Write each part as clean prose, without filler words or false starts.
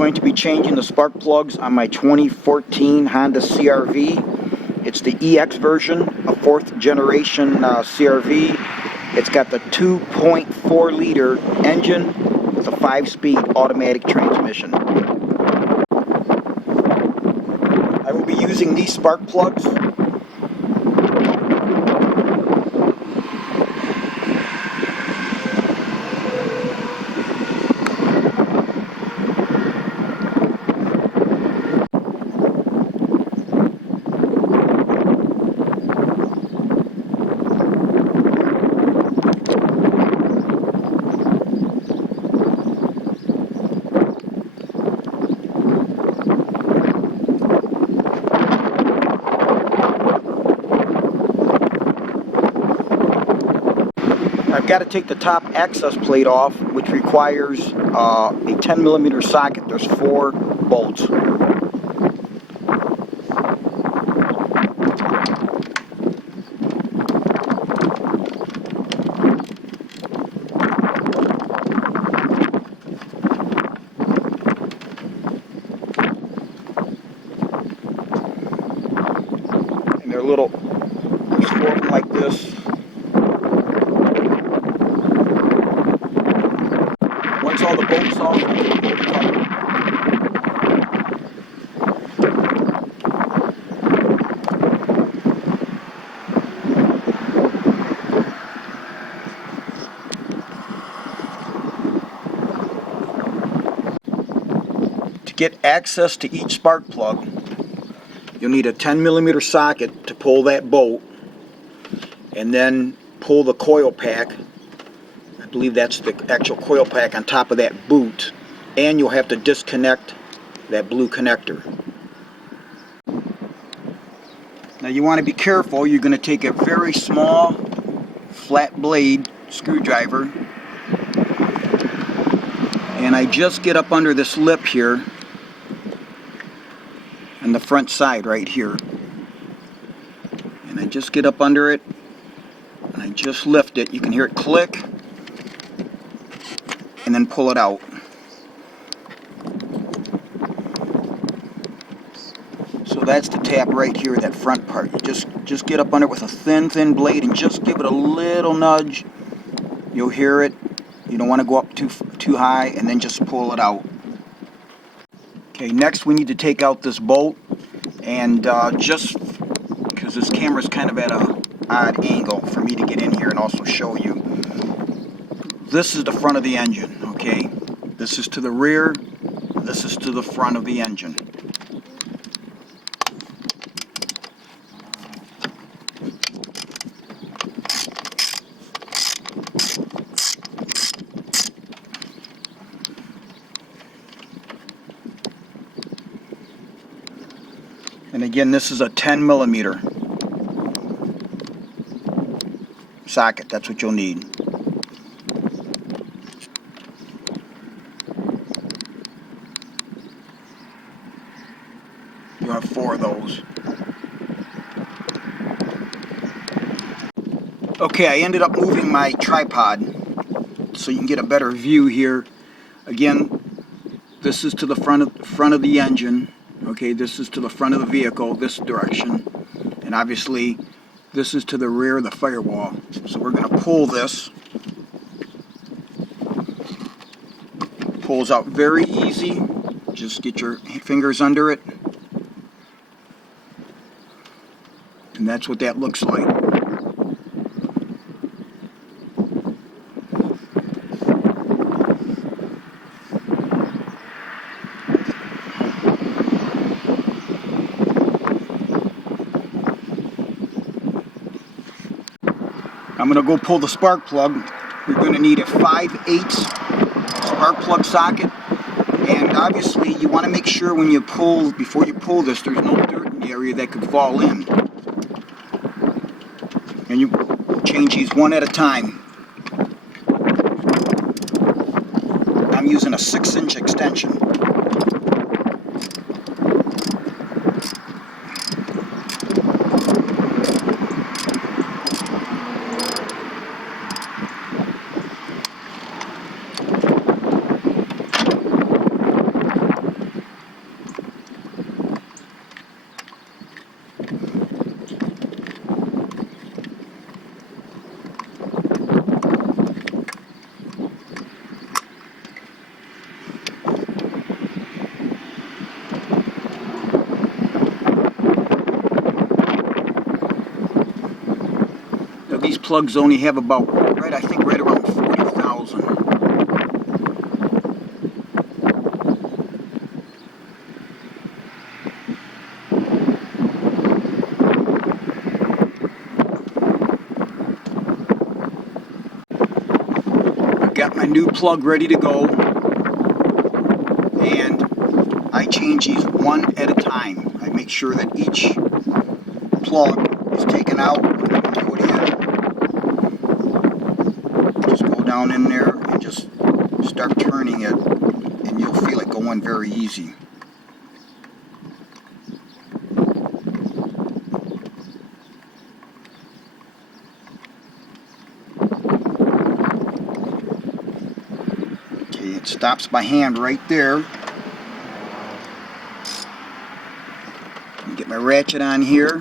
going to be changing the spark plugs on my 2014 Honda CR-V. It's the EX version, a 4th generation CR-V. It's got the 2.4 liter engine with a 5-speed automatic transmission. I will be using these spark plugs. I've got to take the top access plate off, which requires a 10mm socket. There's 4 bolts. And they're little, there's 4 of them like this. Once all the bolts off, to get access to each spark plug, you'll need a 10mm socket to pull that bolt, and then pull the coil pack. I believe that's the actual coil pack on top of that boot, and you'll have to disconnect that blue connector. Now you want to be careful. You're going to take a very small flat blade screwdriver, and I just get up under this lip here on the front side right here, and I just get up under it and I just lift it. You can hear it click, and then pull it out. So that's the tap right here, that front part. You just get up under it with a thin blade and just give it a little nudge. You'll hear it. You don't want to go up too high, and then just pull it out. Okay, next we need to take out this bolt, and just because this camera is kind of at a odd angle for me to get in here and also show you. This is the front of the engine, okay? This is to the rear, this is to the front of the engine. And again, this is a 10mm socket. That's what you'll need. You have 4 of those. Okay, I ended up moving my tripod so you can get a better view here. Again, this is to the front of the engine. Okay, this is to the front of the vehicle, this direction. And obviously, this is to the rear of the firewall. So we're going to pull this. Pulls out very easy. Just get your fingers under it. And that's what that looks like. I'm going to go pull the spark plug. You're going to need a 5/8 spark plug socket, and obviously you want to make sure when you pull, before you pull this, there's no dirt in the area that could fall in. And you change these one at a time. I'm using a 6-inch extension. these plugs only have about, I think right around 40,000. I've got my new plug ready to go, and I change these one at a time. I make sure that each plug is taken out and put in. Just go down in there and just start turning it, and you'll feel it going very easy. Okay, it stops by hand right there. Get my ratchet on here.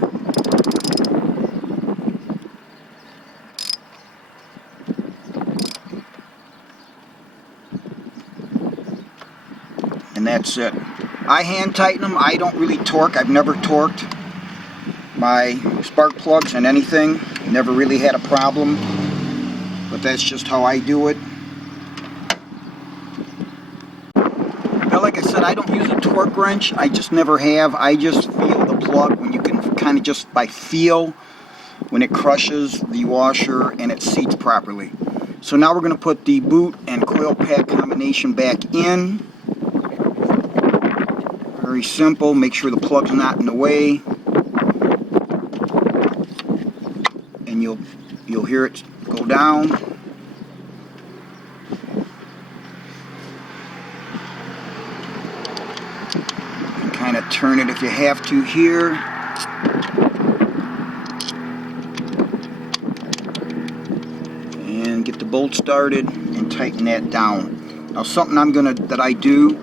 And that's it. I hand tighten them. I don't really torque. I've never torqued my spark plugs and anything. Never really had a problem. But that's just how I do it. Now, like I said, I don't use a torque wrench. I just never have. I just feel the plug when you can kind of just by feel when it crushes the washer and it seats properly. So now we're going to put the boot and coil pack combination back in. Very simple. Make sure the plug's not in the way, and you'll hear it go down. And kind of turn it if you have to here. And get the bolt started and tighten that down. Now, something that I do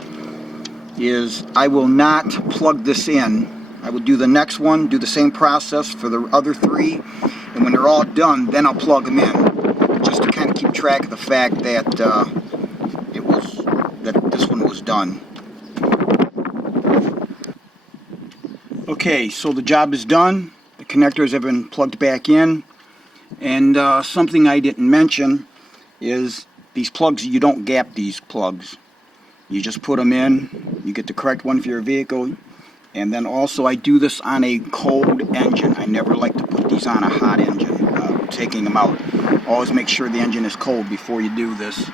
is I will not plug this in. I will do the next one, do the same process for the other three, and when they're all done, then I'll plug them in, just to kind of keep track of the fact that that this one was done. Okay, so the job is done. The connectors have been plugged back in, and something I didn't mention is these plugs. You don't gap these plugs. You just put them in, you get the correct one for your vehicle, and then also I do this on a cold engine. I never like to put these on a hot engine, taking them out. Always make sure the engine is cold before you do this.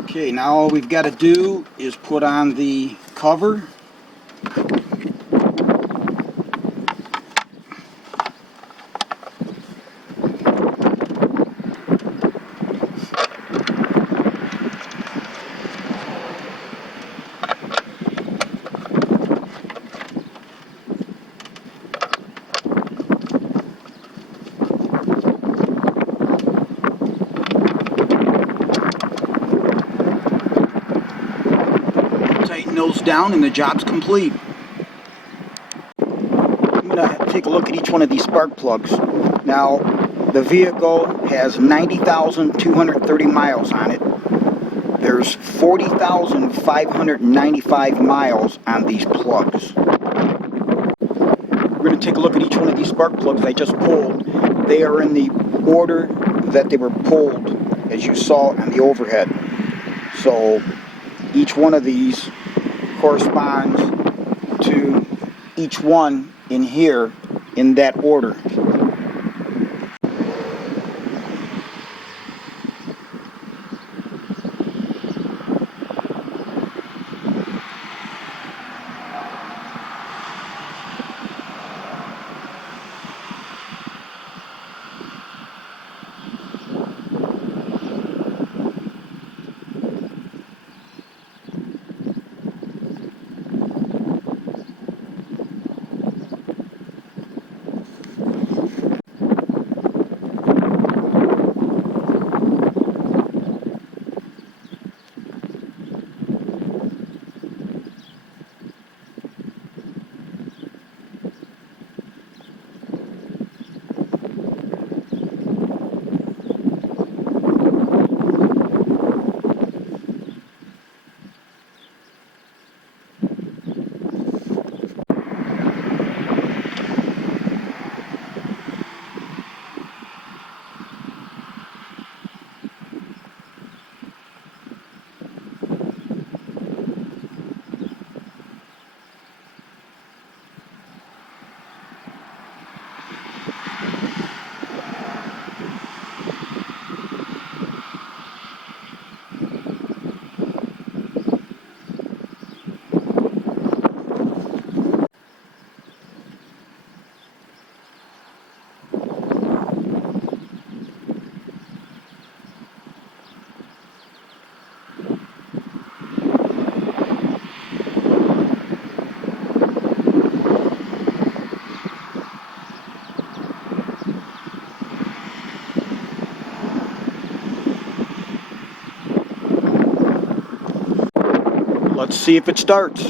Okay, now all we've got to do is put on the cover. Those down and the job's complete. I'm going to take a look at each one of these spark plugs. Now, the vehicle has 90,230 miles on it. There's 40,595 miles on these plugs. We're going to take a look at each one of these spark plugs I just pulled. They are in the order that they were pulled, as you saw on the overhead. So each one of these corresponds to each one in here in that order. see if it starts. So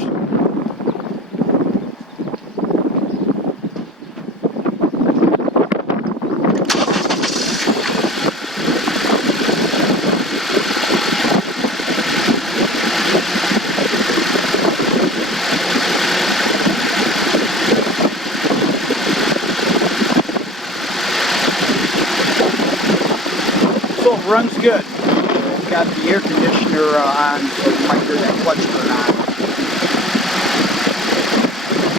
it runs good. Got the air conditioner on, so you might hear that clutch turn on.